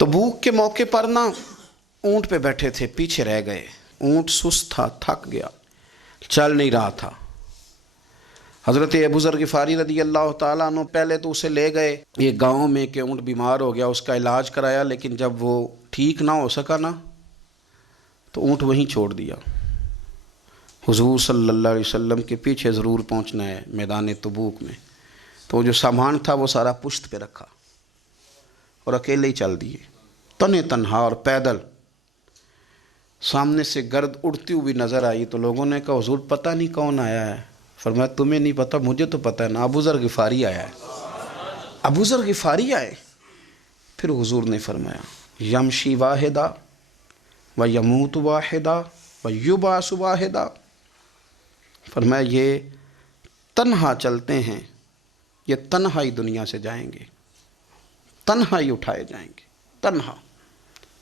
तबूक के मौके पर ना ऊँट पे बैठे थे, पीछे रह गए। ऊँट सुस्त था, थक गया, चल नहीं रहा था। हज़रत अबू ज़र ग़िफ़ारी रज़ी अल्लाह ताला अन्हु पहले तो उसे ले गए ये गांव में कि ऊँट बीमार हो गया, उसका इलाज कराया, लेकिन जब वो ठीक ना हो सका ना तो ऊँट वहीं छोड़ दिया। हुज़ूर सल्लल्लाहु अलैहि वसल्लम के पीछे ज़रूर पहुँचना है मैदान तबूक में। तो जो सामान था वो सारा पुश्त पे रखा और अकेले ही चल दिए, तने तन्हा और पैदल। सामने से गर्द उड़ती हुई नज़र आई तो लोगों ने कहा हुज़ूर पता नहीं कौन आया है। फरमाया तुम्हें नहीं पता, मुझे तो पता है ना, अबू ज़र ग़िफ़ारी आया है। अबू ज़र ग़िफ़ारी आए। फिर हुज़ूर ने फरमाया यमशी वाहिदा व यमूत वाहिदा व युबास वाहिदा। फरमाया ये तन्हा चलते हैं, ये तन्हा ही दुनिया से जाएंगे, तन्हा ही उठाए जाएंगे। तन्हा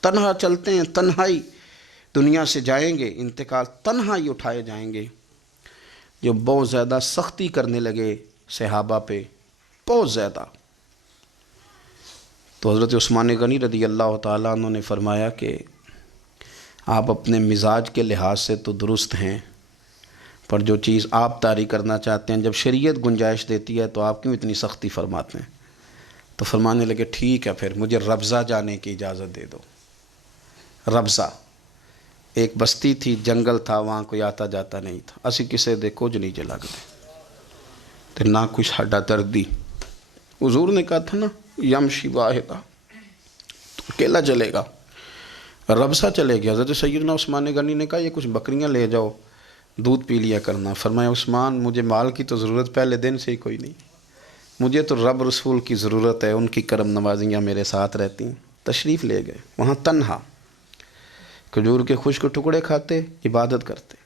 तन्हा चलते हैं, तन्हा ही दुनिया से जाएंगे, इंतकाल तन्हा ही उठाए जाएंगे। जो बहुत ज़्यादा सख्ती करने लगे सहाबा पे, बहुत ज़्यादा। तो हज़रत उस्मान गनी रज़ी अल्लाह ताला अन्हु ने फरमाया कि आप अपने मिजाज के लिहाज से तो दुरुस्त हैं, पर जो चीज़ आप तारी करना चाहते हैं, जब शरीयत गुंजाइश देती है तो आप क्यों इतनी सख्ती फरमाते हैं। तो फरमाने लगे ठीक है, फिर मुझे रब्ज़ा जाने की इजाज़त दे दो। रब्ज़ा एक बस्ती थी, जंगल था, वहाँ कोई आता जाता नहीं था। असी किसे दे कुछ नहीं लगते तो ना कोई साडा दर्दी। हुज़ूर ने कहा था ना यमशी वाहिदा, तो अकेला चलेगा, रब्ज़ा चलेगा। हज़रत सैयदना उस्मान गनी ने कहा ये कुछ बकरियाँ ले जाओ, दूध पी लिया करना। फरमाया उस्मान मुझे माल की तो ज़रूरत पहले दिन से ही कोई नहीं, मुझे तो रब रसूल की ज़रूरत है, उनकी करम नवाजियाँ मेरे साथ रहती। तशरीफ़ ले गए वहाँ तन्हा, खजूर के खुश्क टुकड़े खाते, इबादत करते,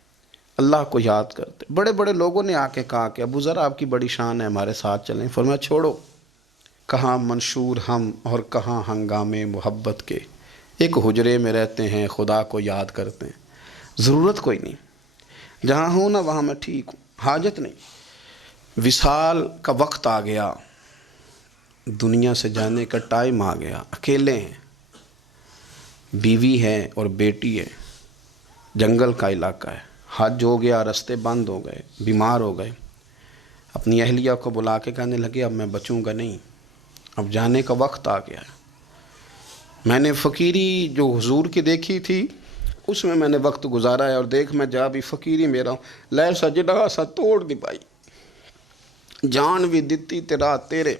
अल्लाह को याद करते। बड़े बड़े लोगों ने आके कहा कि अबू ज़र आपकी बड़ी शान है, हमारे साथ चलें। फरमाया छोड़ो, कहाँ मंशूर हम और कहाँ हंगामे मोहब्बत के, एक हुजरे में रहते हैं, खुदा को याद करते हैं, ज़रूरत कोई नहीं, जहाँ हूँ ना वहाँ मैं ठीक हूँ, हाजत नहीं। विसाल का वक्त आ गया, दुनिया से जाने का टाइम आ गया, अकेले हैं, बीवी है और बेटी है, जंगल का इलाका है, हज हो गया, रास्ते बंद हो गए, बीमार हो गए। अपनी अहलिया को बुला के कहने लगे अब मैं बचूंगा नहीं, अब जाने का वक्त आ गया है। मैंने फ़कीरी जो हुजूर की देखी थी उसमें मैंने वक्त गुजारा है, और देख मैं जा भी फ़कीरी मेरा लै सजड़ा सा तोड़ दी पाई, जान भी दिती तेरा तेरे,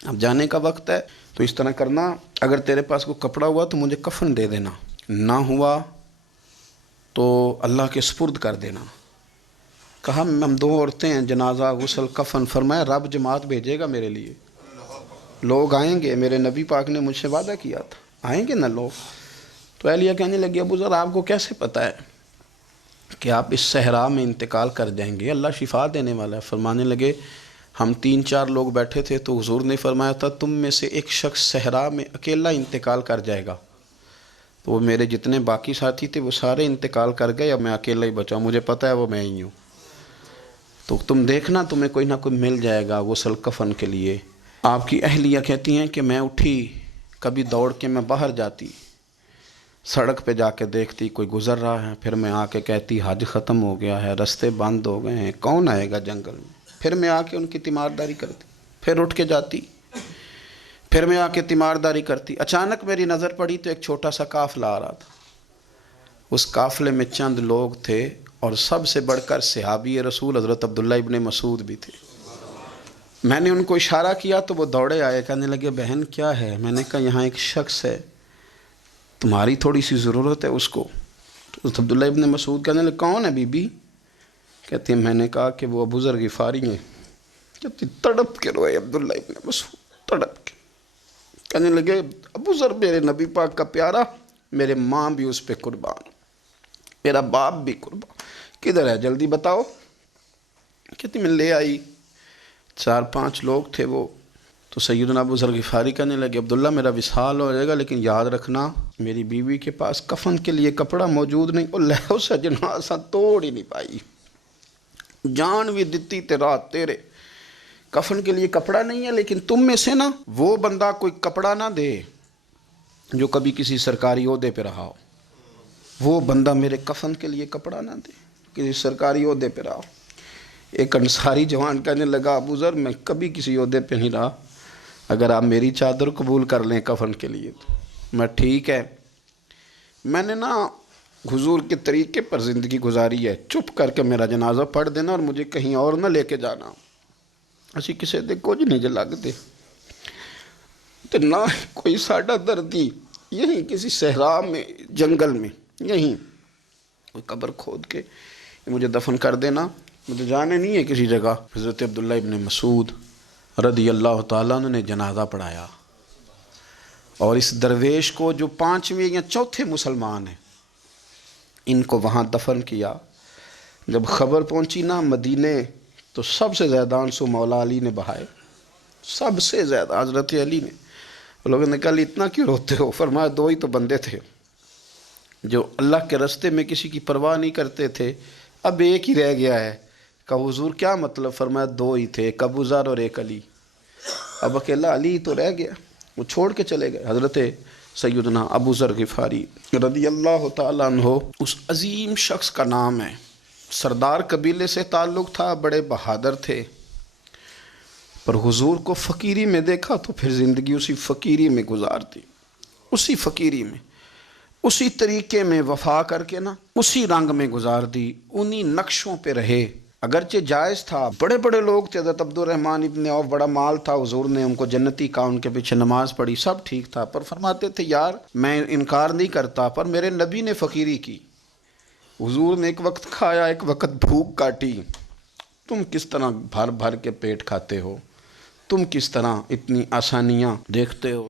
अब जाने का वक्त है। तो इस तरह करना, अगर तेरे पास कोई कपड़ा हुआ तो मुझे कफन दे देना, ना हुआ तो अल्लाह के सुपुर्द कर देना। कहा हम दो औरतें हैं, जनाजा गुस्ल कफन। फरमाया रब जमात भेजेगा मेरे लिए, लोग आएंगे, मेरे नबी पाक ने मुझसे वादा किया था आएंगे ना लोग। तो अहलिया कहने लगी अबू ज़र आपको कैसे पता है कि आप इस सहरा में इंतकाल कर जाएंगे, अल्लाह शिफा देने वाला है। फरमाने लगे हम 3-4 लोग बैठे थे तो हुजूर ने फरमाया था तुम में से एक शख्स सहरा में अकेला इंतकाल कर जाएगा। तो वो मेरे जितने बाकी साथी थे वो सारे इंतकाल कर गए, अब मैं अकेला ही बचा, मुझे पता है वो मैं ही हूँ। तो तुम देखना तुम्हें कोई ना कोई मिल जाएगा गुस्ल कफन के लिए। आपकी अहलिया कहती हैं कि मैं उठी, कभी दौड़ के मैं बाहर जाती, सड़क पे जाके देखती कोई गुज़र रहा है, फिर मैं आके कहती हज ख़त्म हो गया है, रास्ते बंद हो गए हैं, कौन आएगा जंगल में। फिर मैं आके उनकी तीमारदारी करती, फिर उठ के जाती, फिर मैं आके तीमारदारी करती। अचानक मेरी नज़र पड़ी तो एक छोटा सा काफ़िला आ रहा था, उस काफ़िले में चंद लोग थे और सबसे बढ़कर सहाबी रसूल हज़रत अब्दुल्ला इब्न मसूद भी थे। मैंने उनको इशारा किया तो वो दौड़े आए, कहने लगे बहन क्या है। मैंने कहा यहाँ एक शख्स है, तुम्हारी थोड़ी सी ज़रूरत है उसको। तो अब्दुल्ला इब्न मसूद कहने लगे कौन है बीबी। कहते हैं मैंने कहा कि वो अबू ज़र ग़िफ़ारी हैं। कहती तड़प के रोए अब्दुल्ला इब्न मसूद, तड़प के कहने लगे अबू ज़र मेरे नबी पाक का प्यारा, मेरे माँ भी उस पर कुर्बान, मेरा बाप भी कुर्बान, किधर है जल्दी बताओ। कहती मैं ले आई, 4-5 लोग थे वो। तो सैयदना अबू ज़र ग़िफ़ारी कहने लगे अब्दुल्ला मेरा विसाल हो जाएगा, लेकिन याद रखना मेरी बीवी के पास कफन के लिए कपड़ा मौजूद नहीं। और लहो सजना सा तोड़ ही नहीं पाई, जान भी दिती तेरा तेरे, कफन के लिए कपड़ा नहीं है, लेकिन तुम में से ना वो बंदा कोई कपड़ा ना दे جو کبھی کسی سرکاری عہدے پہ رہا ہو، وہ بندہ میرے کفن کے لیے کپڑا نہ دے، کسی سرکاری عہدے پہ رہا ہو۔ ایک انصاری جوان کہنے لگا ابو ذر میں کبھی کسی عہدے پہ نہیں رہا، اگر آپ میری چادر قبول کر لیں کفن کے لیے تو میں ٹھیک ہے، میں نے نا حضور کے طریقے پر زندگی گزاری ہے، چپ کر کے میرا جنازہ پڑھ دینا اور مجھے کہیں اور نہ لے کے جانا، اسی کسی دے کچھ نہیں جو لگتے تو نہ کوئی ساڈا دردی یہیں کسی صحرا میں جنگل میں یہیں کوئی قبر کھود کے مجھے دفن کر دینا، مجھے جانے نہیں ہے کسی جگہ۔ حضرت عبداللہ ابن مسعود رضی اللہ تعالیٰ عنہ نے جنازہ پڑھایا، اور اس درویش کو جو 5ویں یا 4تھے مسلمان ہیں ان کو وہاں دفن کیا۔ جب خبر پہنچی نا مدینے تو سب سے زیادہ آنسو مولا علی نے بہائے، سب سے زیادہ حضرت علی نے۔ لوگوں نے کہا اتنا کیوں روتے ہو؟ فرمایا 2 ہی تو بندے تھے جو اللہ کے راستے میں کسی کی پرواہ نہیں کرتے تھے، اب ایک ہی رہ گیا ہے۔ کہا حضور کیا مطلب؟ فرمایا 2 ہی تھے، ایک ابو ذر اور ایک علی، اب اکیلا علی تو رہ گیا، وہ چھوڑ کے چلے گئے۔ حضرت سیدنا ابو ذر غفاری رضی اللہ تعالیٰ عنہ اس عظیم شخص کا نام ہے، سردار قبیلے سے تعلق تھا، بڑے بہادر تھے، پر حضور کو فقیری میں دیکھا تو پھر زندگی اسی فقیری میں گزارتی، اسی فقیری میں، اسی طریقے میں وفا کر کے نا اسی رنگ میں گزار دی، انہی نقشوں پہ رہے۔ اگرچہ جائز تھا، بڑے بڑے لوگ تھے، حضرت عبد الرحمن ابن عوف بڑا مال تھا، حضور نے ان کو جنتی کہا، ان کے پیچھے نماز پڑھی، سب ٹھیک تھا، پر فرماتے تھے یار میں انکار نہیں کرتا، پر میرے نبی نے فقیری کی، حضور نے ایک وقت کھایا ایک وقت بھوک کاٹی، تم کس طرح بھر بھر کے پیٹ کھاتے ہو، تم کس طرح اتنی آسانیاں دیکھتے ہو۔